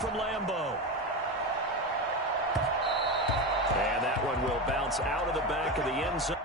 from Lambeau. And that one will bounce out of the back of the end zone.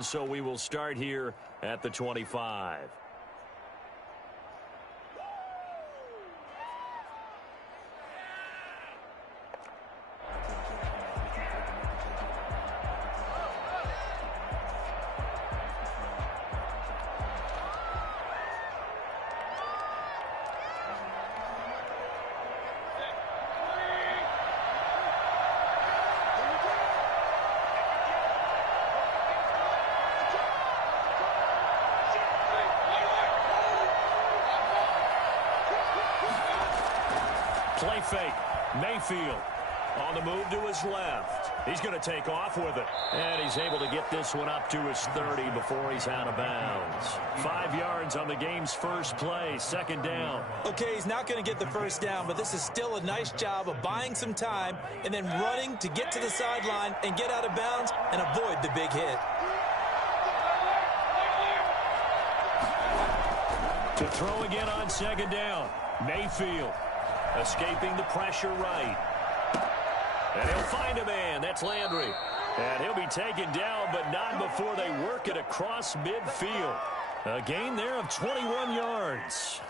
So we will start here at the 25. Play fake. Mayfield on the move to his left. He's going to take off with it. And he's able to get this one up to his 30 before he's out of bounds. 5 yards on the game's first play. Second down. Okay, he's not going to get the first down, but this is still a nice job of buying some time and then running to get to the sideline and get out of bounds and avoid the big hit. To throw again on second down. Mayfield. Escaping the pressure right. And he'll find a man. That's Landry. And he'll be taken down, but not before they work it across midfield. A gain there of 21 yards.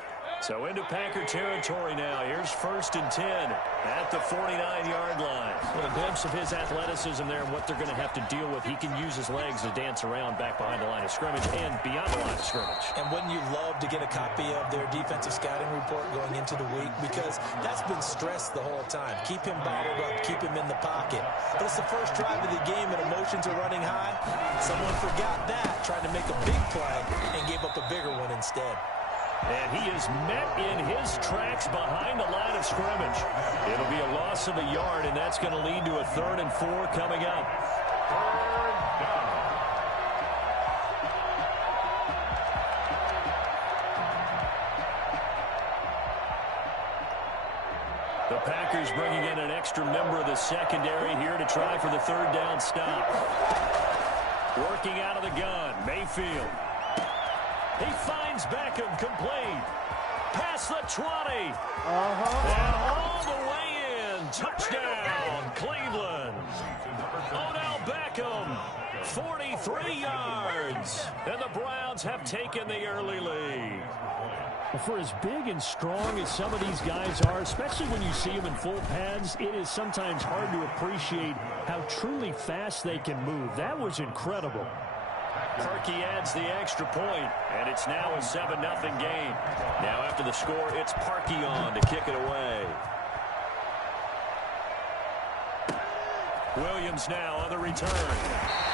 So into Packer territory now. Here's 1st and 10 at the 49-yard line. What a glimpse of his athleticism there and what they're going to have to deal with. He can use his legs to dance around back behind the line of scrimmage and beyond the line of scrimmage. And wouldn't you love to get a copy of their defensive scouting report going into the week? Because that's been stressed the whole time. Keep him bottled up. Keep him in the pocket. But it's the first drive of the game and emotions are running high. Someone forgot that, tried to make a big play, and gave up a bigger one instead. And he is met in his tracks behind the line of scrimmage. It'll be a loss of a yard, and that's going to lead to a 3rd and 4 coming up. The Packers bringing in an extra member of the secondary here to try for the 3rd down stop. Working out of the gun, Mayfield. He finds Beckham complete. Past the 20. And all the way in. Touchdown, Cleveland. Odell Beckham, 43 yards. And the Browns have taken the early lead. For as big and strong as some of these guys are, especially when you see them in full pads, it is sometimes hard to appreciate how truly fast they can move. That was incredible. Parkey adds the extra point, and it's now a 7-0 game. Now after the score, it's Parkey on to kick it away. Williams now on the return.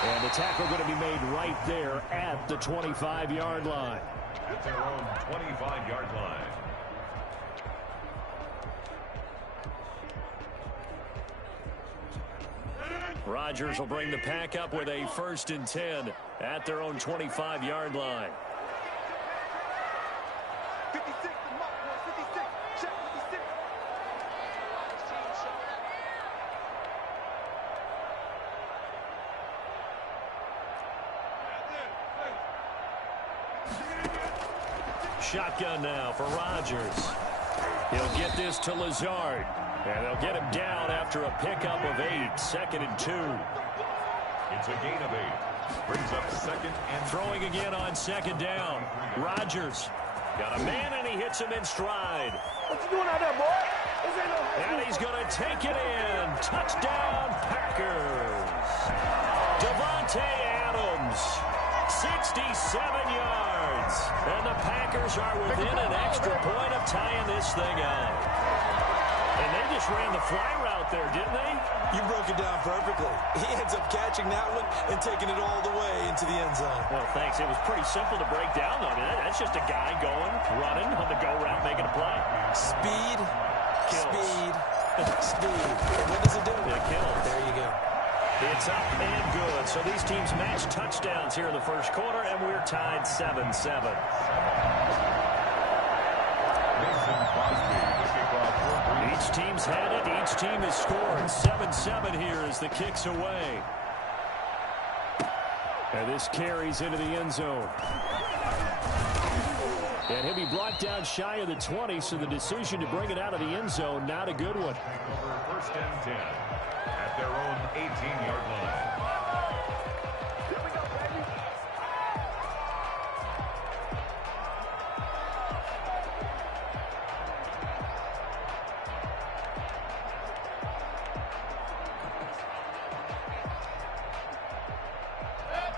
And the tackle going to be made right there at the 25-yard line. At their own 25-yard line. Rodgers will bring the pack up with a 1st and 10 at their own 25-yard line. 56, the mark, 56, check 56. Shotgun now for Rodgers. He'll get this to Lazard. And they'll get him down after a pickup of 8. 2nd and 2. It's a gain of 8. Brings up 2nd and throwing again on 2nd down. Rodgers got a man and he hits him in stride. What you doing out there, boy? And he's going to take it in. Touchdown, Packers. Devontae Adams, 67 yards. And the Packers are within an extra point of tying this thing up. And they just ran the fly route out there, didn't they? You broke it down perfectly. He ends up catching that one and taking it all the way into the end zone. Well, thanks. It was pretty simple to break down, though. I mean, that's just a guy going, running on the go route, making a play. Speed, Kills. speed, speed. And what does it do? It kills. There you go. It's up and good. So these teams match touchdowns here in the first quarter, and we're tied 7-7. Mason Crosby, the kickoff for Green. Each team's had it. Each team has scored. 7-7 here as the kick's away. And this carries into the end zone. And he'll be blocked down shy of the 20, so the decision to bring it out of the end zone, not a good one. First and 10 at their own 18-yard line. Here we go, baby.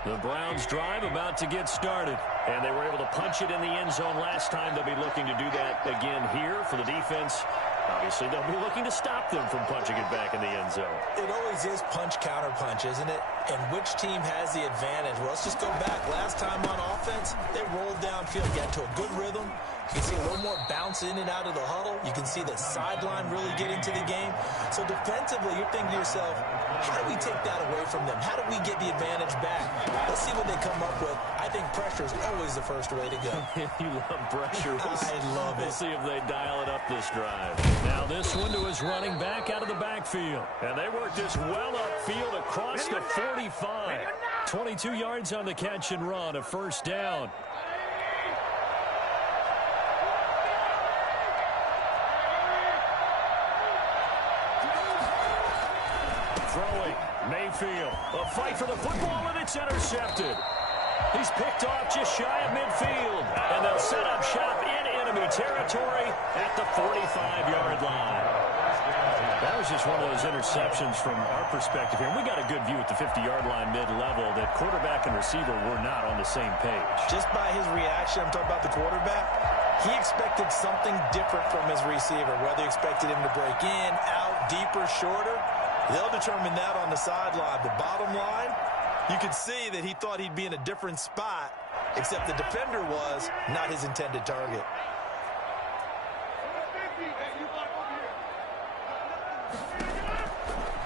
The Browns drive about to get started. And they were able to punch it in the end zone last time. They'll be looking to do that again here for the defense. Obviously, they'll be looking to stop them from punching it back in the end zone. It always is punch, counter punch, isn't it? And which team has the advantage? Well, let's just go back. Last time on offense, they rolled downfield, got to a good rhythm. You can see a little more bounce in and out of the huddle. You can see the sideline really get into the game. So defensively, you're thinking to yourself, how do we take that away from them? How do we get the advantage back? Let's see what they come up with. I think pressure is always the first way to go. You love pressure. I love it. We'll see if they dial it up this drive. Now this one to his running back out of the backfield. And they work this well upfield across the 45. 22 yards on the catch and run, a first down. Throwing, Mayfield. A fight for the football, and it's intercepted. He's picked off just shy of midfield. And they'll set up shop in enemy territory at the 45-yard line. That was just one of those interceptions from our perspective here. We got a good view at the 50-yard line mid-level that quarterback and receiver were not on the same page. Just by his reaction, I'm talking about the quarterback, he expected something different from his receiver, whether he expected him to break in, out, deeper, shorter. They'll determine that on the sideline. The bottom line, you could see that he thought he'd be in a different spot, except the defender was not his intended target.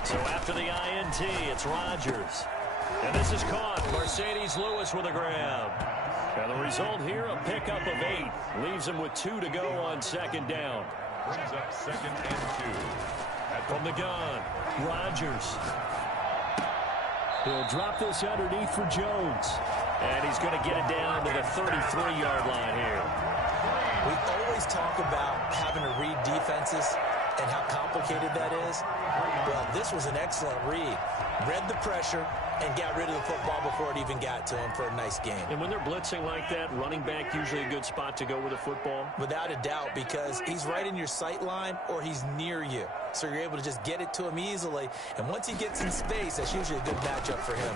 So after the INT, it's Rodgers. And this is caught. Mercedes Lewis with a grab. And the result here, a pickup of 8. Leaves him with 2 to go on second down. Brings up second and 2. From the gun, Rodgers. He'll drop this underneath for Jones. And he's going to get it down to the 33-yard line here. We always talk about having to read defenses and how complicated that is. Well, this was an excellent read. Read the pressure and got rid of the football before it even got to him for a nice game. And when they're blitzing like that, running back usually a good spot to go with a football? Without a doubt, because he's right in your sight line or he's near you. So you're able to just get it to him easily. And once he gets in space, that's usually a good matchup for him.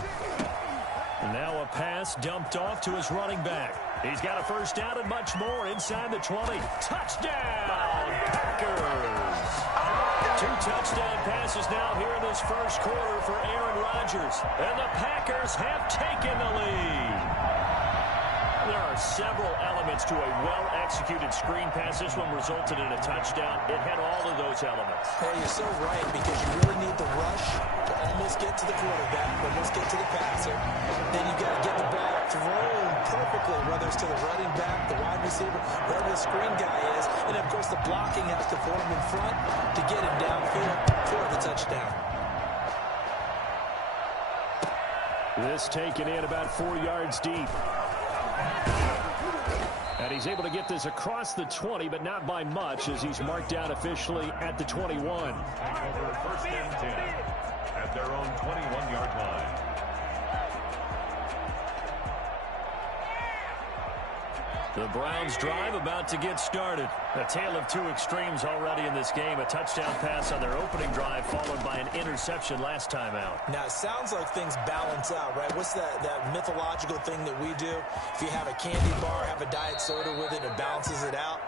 And now a pass dumped off to his running back. He's got a first down and much more inside the 20. Touchdown, Packers! 2 touchdown passes now here in this first quarter for Aaron Rodgers. And the Packers have taken the lead. There are several elements to a well-executed screen pass. This one resulted in a touchdown. It had all of those elements. Hey, you're so right, because you really need the rush to almost get to the quarterback, almost get to the passer. Then you got to get the ball thrown perfectly, whether it's to the running back, the wide receiver, wherever the screen guy is. And, of course, the blocking has to form in front to get him downfield for the touchdown. This taken in about 4 yards deep. And he's able to get this across the 20, but not by much, as he's marked down officially at the 21. Take over first and 10 at their own 21-yard line. The Browns drive about to get started. A tale of 2 extremes already in this game. A touchdown pass on their opening drive, followed by an interception last time out. Now, it sounds like things balance out, right? What's that mythological thing that we do? If you have a candy bar, have a diet soda with it, it balances it out.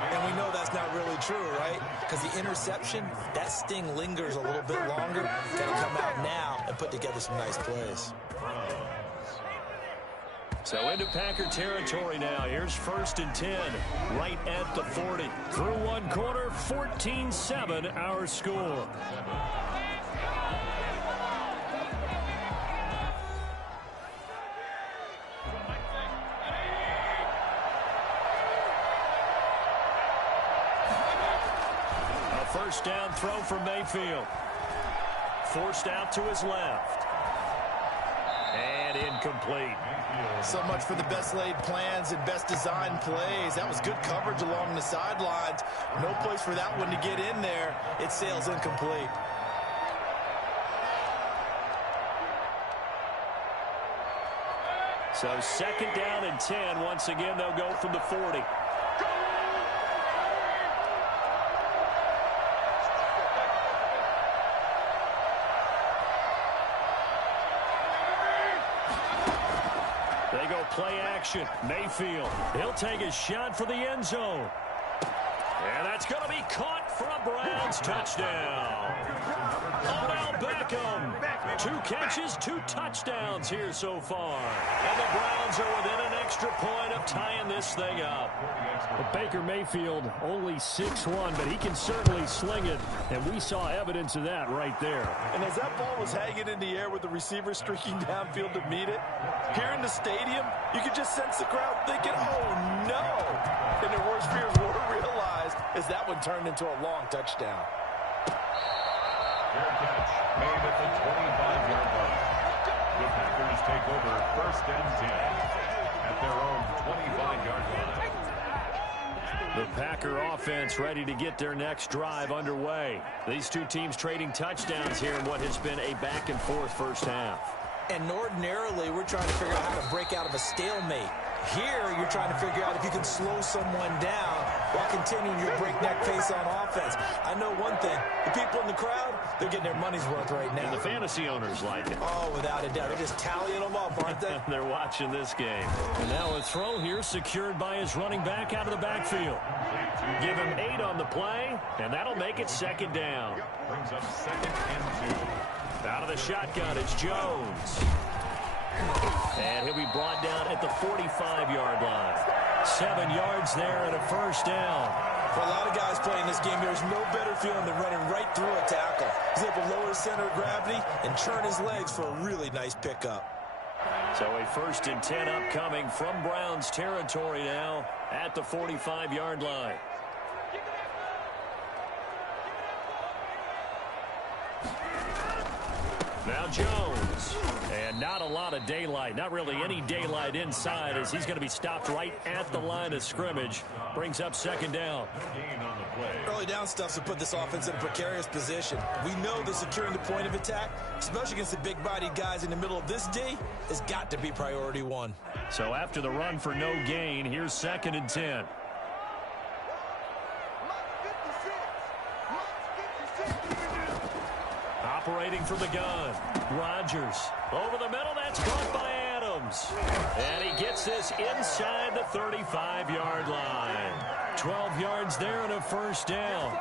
And we know that's not really true, right? Because the interception, that sting lingers a little bit longer. Got to come out now and put together some nice plays. So into Packer territory now. Here's 1st and 10, right at the 40. Through one quarter, 14-7 our score. A first down throw for Mayfield. Forced out to his left. And incomplete. So much for the best laid plans and best designed plays. That was good coverage along the sidelines. No place for that one to get in there. It sails incomplete. So 2nd down and 10. Once again, they'll go from the 40. They go play action. Mayfield, he'll take a shot for the end zone. And that's going to be caught for a Browns touchdown. Odell Beckham. 2 catches, 2 touchdowns here so far. And the Browns are within an extra point of tying this thing up. Well, Baker Mayfield only 6'1", but he can certainly sling it, and we saw evidence of that right there. And as that ball was hanging in the air with the receiver streaking downfield to meet it, here in the stadium, you could just sense the crowd thinking, oh no! And their worst fears were realized as that one turned into a long touchdown. Fair catch made at the 25-yard line. The Packers take over 1st and 10 at their own 25-yard line. The Packer offense ready to get their next drive underway. These two teams trading touchdowns here in what has been a back-and-forth first half. And ordinarily, we're trying to figure out how to break out of a stalemate. Here, you're trying to figure out if you can slow someone down while continuing your breakneck pace on offense. I know one thing. The people in the crowd, they're getting their money's worth right now. And the fantasy owners like it. Oh, without a doubt. They're just tallying them up, aren't they? They're watching this game. And now a throw here secured by his running back out of the backfield. Give him 8 on the play, and that'll make it 2nd down. Brings up 2nd and 2. Out of the shotgun, it's Jones. And he'll be brought down at the 45-yard line. 7 yards there and a first down. For a lot of guys playing this game, there's no better feeling than running right through a tackle. He's able to lower his center of gravity and turn his legs for a really nice pickup. So a 1st and 10 upcoming from Browns territory now at the 45-yard line. Now Jones. And not a lot of daylight. Not really any daylight inside as he's going to be stopped right at the line of scrimmage. Brings up 2nd down. Gain on the play. Early down stuff's to put this offense in a precarious position. We know that securing the point of attack, especially against the big-bodied guys in the middle of this D, has got to be priority 1. So after the run for no gain, here's 2nd and 10. Operating from the gun. Rodgers over the middle. That's caught by Adams. And he gets this inside the 35-yard line. 12 yards there and a first down.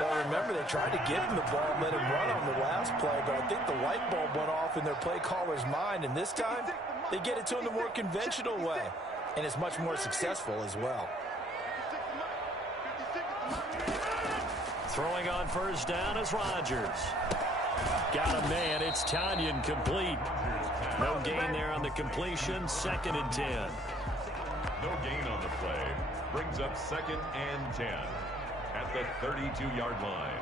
Well, remember, they tried to give him the ball and let him run on the last play, but I think the light bulb went off in their play caller's mind, and this time they get it to him the more conventional way, and it's much more successful as well. Throwing on first down is Rodgers. Got a man. It's Tanyan complete. No gain there on the completion. 2nd and 10. No gain on the play. Brings up 2nd and 10 at the 32-yard line.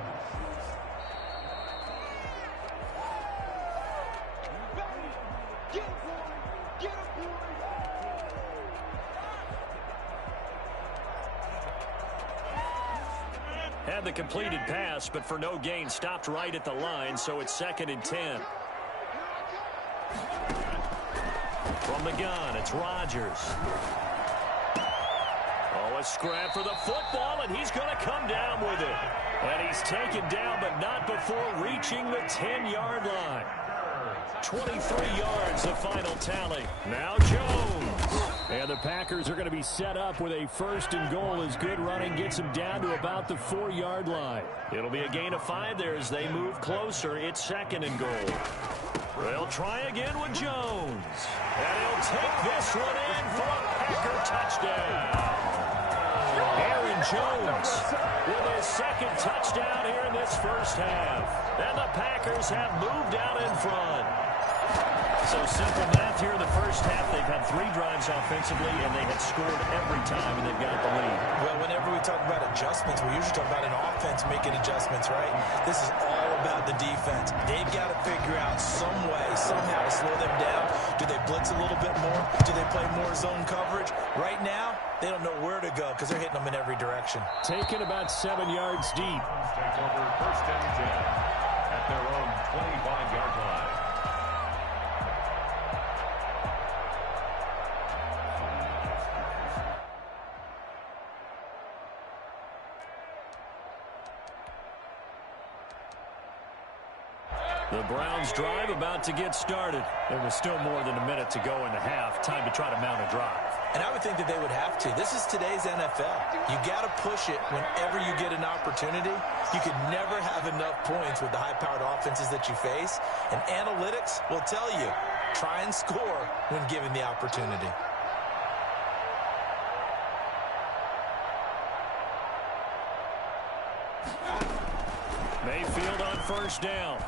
Had the completed pass, but for no gain, stopped right at the line, so it's 2nd and 10. From the gun, it's Rodgers. Oh, a scrap for the football, and he's going to come down with it. And he's taken down, but not before reaching the 10-yard line. 23 yards, the final tally. Now Jones. And the Packers are going to be set up with a 1st and goal as good running gets them down to about the 4-yard line. It'll be a gain of 5 there as they move closer. It's 2nd and goal. They'll try again with Jones. And he'll take this one in for a Packer touchdown. Aaron Jones with his 2nd touchdown here in this first half. And the Packers have moved out in front. So simple math here in the first half. They've had 3 drives offensively, and they have scored every time, and they've got the lead. Well, whenever we talk about adjustments, we usually talk about an offense making adjustments, right? This is all about the defense. They've got to figure out some way, somehow to slow them down. Do they blitz a little bit more? Do they play more zone coverage? Right now, they don't know where to go because they're hitting them in every direction. Taken about 7 yards deep. Take over 1st and 10 at their own 25-yard line. The Browns drive about to get started. There was still more than a minute to go in the half. Time to try to mount a drive. And I would think that they would have to. This is today's NFL. You got to push it whenever you get an opportunity. You could never have enough points with the high-powered offenses that you face. And analytics will tell you, try and score when given the opportunity. Mayfield on 1st down.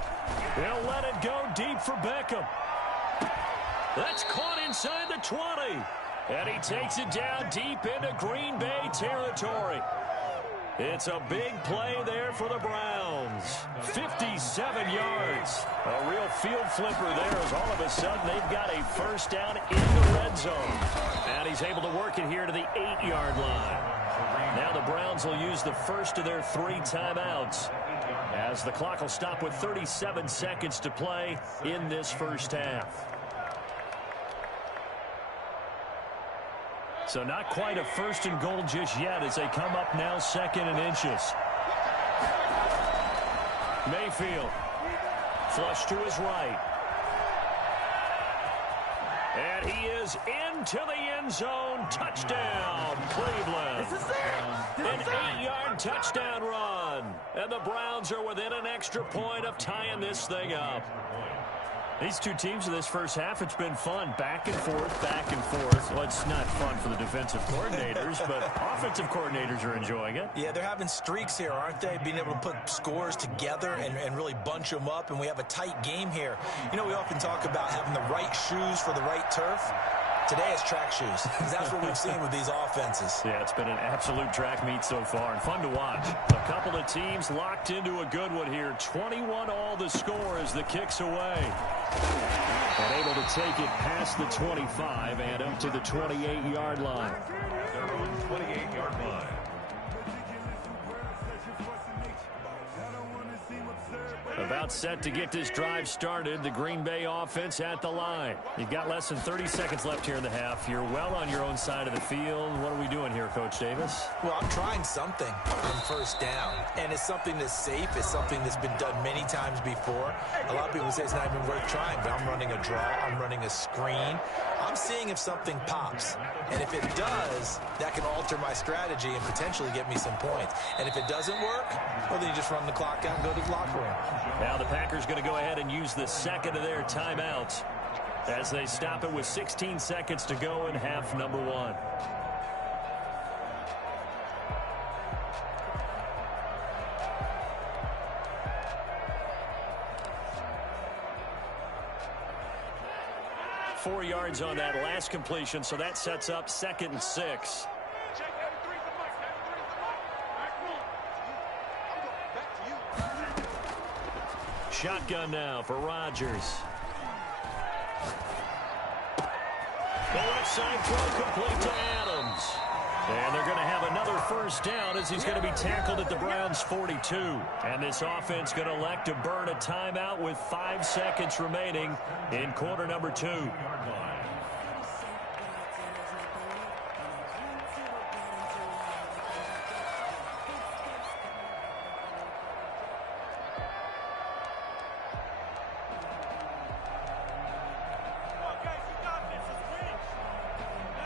They'll let it go deep for Beckham. That's caught inside the 20. And he takes it down deep into Green Bay territory. It's a big play there for the Browns. 57 yards. A real field flipper there as all of a sudden they've got a 1st down in the red zone. And he's able to work it here to the 8-yard line. Now the Browns will use the first of their 3 timeouts, as the clock will stop with 37 seconds to play in this first half. So not quite a 1st and goal just yet as they come up now 2nd and inches. Mayfield. Flush to his right. And he is into the end zone. Touchdown, Cleveland. This is it. An 8-yard touchdown run. And the Browns are within an extra point of tying this thing up. These 2 teams in this first half, it's been fun. Back and forth, back and forth. Well, it's not fun for the defensive coordinators, but offensive coordinators are enjoying it. Yeah, they're having streaks here, aren't they? Being able to put scores together and really bunch them up, and we have a tight game here. You know, we often talk about having the right shoes for the right turf. Today it's track shoes, because that's what we've seen with these offenses. Yeah, it's been an absolute track meet so far, and fun to watch. A couple of teams locked into a good one here. 21 all the score as the kick's away. And able to take it past the 25 and up to the 28-yard line. Their own 28-yard line. About set to get this drive started. The Green Bay offense at the line. You've got less than 30 seconds left here in the half. You're well on your own side of the field. What are we doing here, Coach Davis? Well, I'm trying something on 1st down, and it's something that's safe. It's something that's been done many times before. A lot of people say it's not even worth trying, but I'm running a draw. I'm running a screen. I'm seeing if something pops, and if it does, that can alter my strategy and potentially get me some points. And if it doesn't work, well, then you just run the clock out and go to the locker room. Now the Packers going to go ahead and use the 2nd of their timeouts as they stop it with 16 seconds to go in half number 1. Four yards on that last completion, so that sets up 2nd and 6. Shotgun now for Rodgers. The left side throw complete to Adams. And they're going to have another 1st down as he's going to be tackled at the Browns' 42. And this offense going to elect to burn a timeout with 5 seconds remaining in quarter number 2.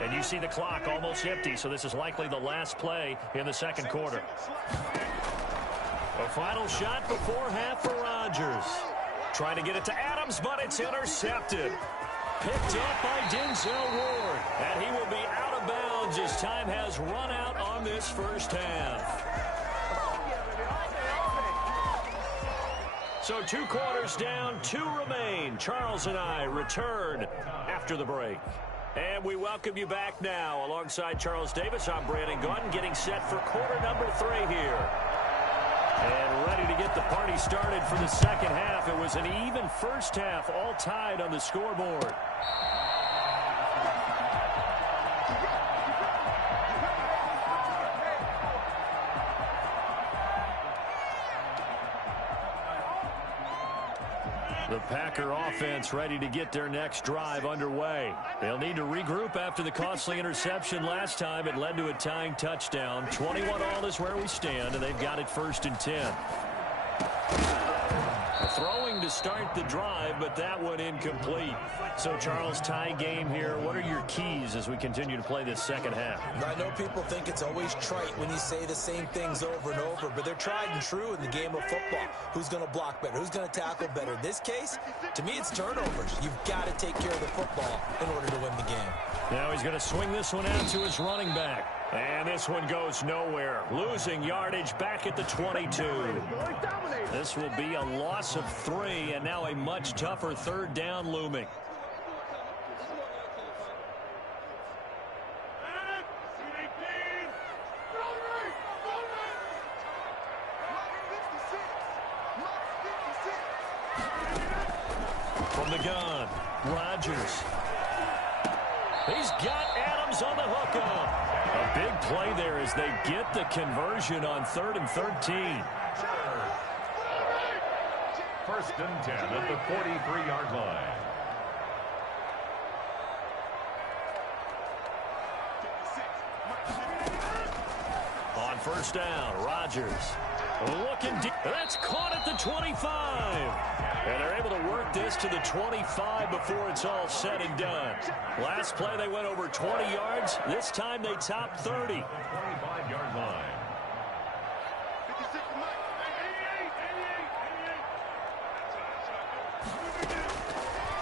And you see the clock almost empty, so this is likely the last play in the second quarter. A final shot before half for Rodgers. Trying to get it to Adams, but it's intercepted. Picked up by Denzel Ward. And he will be out of bounds as time has run out on this first half. So 2 quarters down, 2 remain. Charles and I return after the break. And we welcome you back now. Alongside Charles Davis, I'm Brandon Gaudin, getting set for quarter number 3 here. And ready to get the party started for the second half. It was an even first half, all tied on the scoreboard. The Packer offense ready to get their next drive underway. They'll need to regroup after the costly interception last time. It led to a tying touchdown. 21-all is where we stand, and they've got it 1st and 10. Throwing to start the drive, but that one incomplete. So, Charles, tie game here. What are your keys as we continue to play this second half? I know people think it's always trite when you say the same things over and over, but they're tried and true in the game of football. Who's going to block better? Who's going to tackle better? In this case, to me, it's turnovers. You've got to take care of the football in order to win the game. Now he's going to swing this one out to his running back. And this one goes nowhere. Losing yardage back at the 22. This will be a loss of 3, and now a much tougher 3rd down looming. From the gun, Rodgers. He's got Adams on the hookup. A big play there as they get the conversion on 3rd and 13. 1st and 10 at the 43-yard line. On 1st down, Rodgers looking deep. That's caught at the 25. And they're able to work this to the 25 before it's all said and done. Last play, they went over 20 yards. This time, they topped 30. 25-yard line.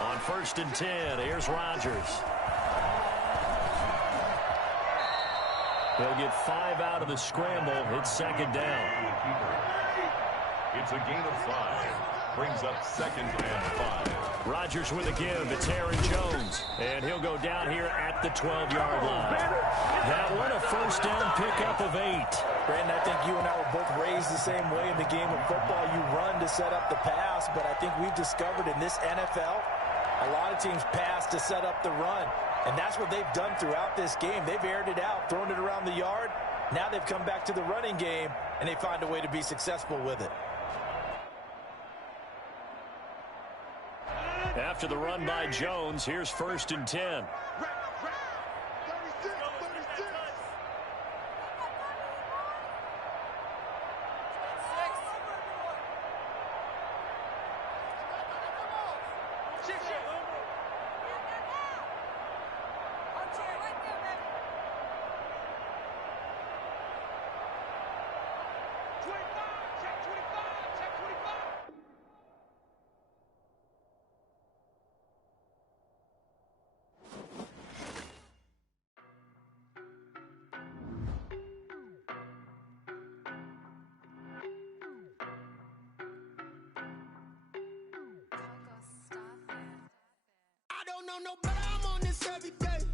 On 1st and 10, here's Rodgers. He'll get 5 out of the scramble. It's 2nd down. It's a gain of 5. Brings up 2nd and 5. Rodgers with a give. It's Aaron Jones. And he'll go down here at the 12-yard line. That one a 1st down pickup of 8. Brandon, I think you and I were both raised the same way in the game of football. You run to set up the pass, but I think we've discovered in this NFL, a lot of teams pass to set up the run. And that's what they've done throughout this game. They've aired it out, thrown it around the yard. Now they've come back to the running game, and they find a way to be successful with it. After the run by Jones, here's 1st and 10. No, but I'm on this every day.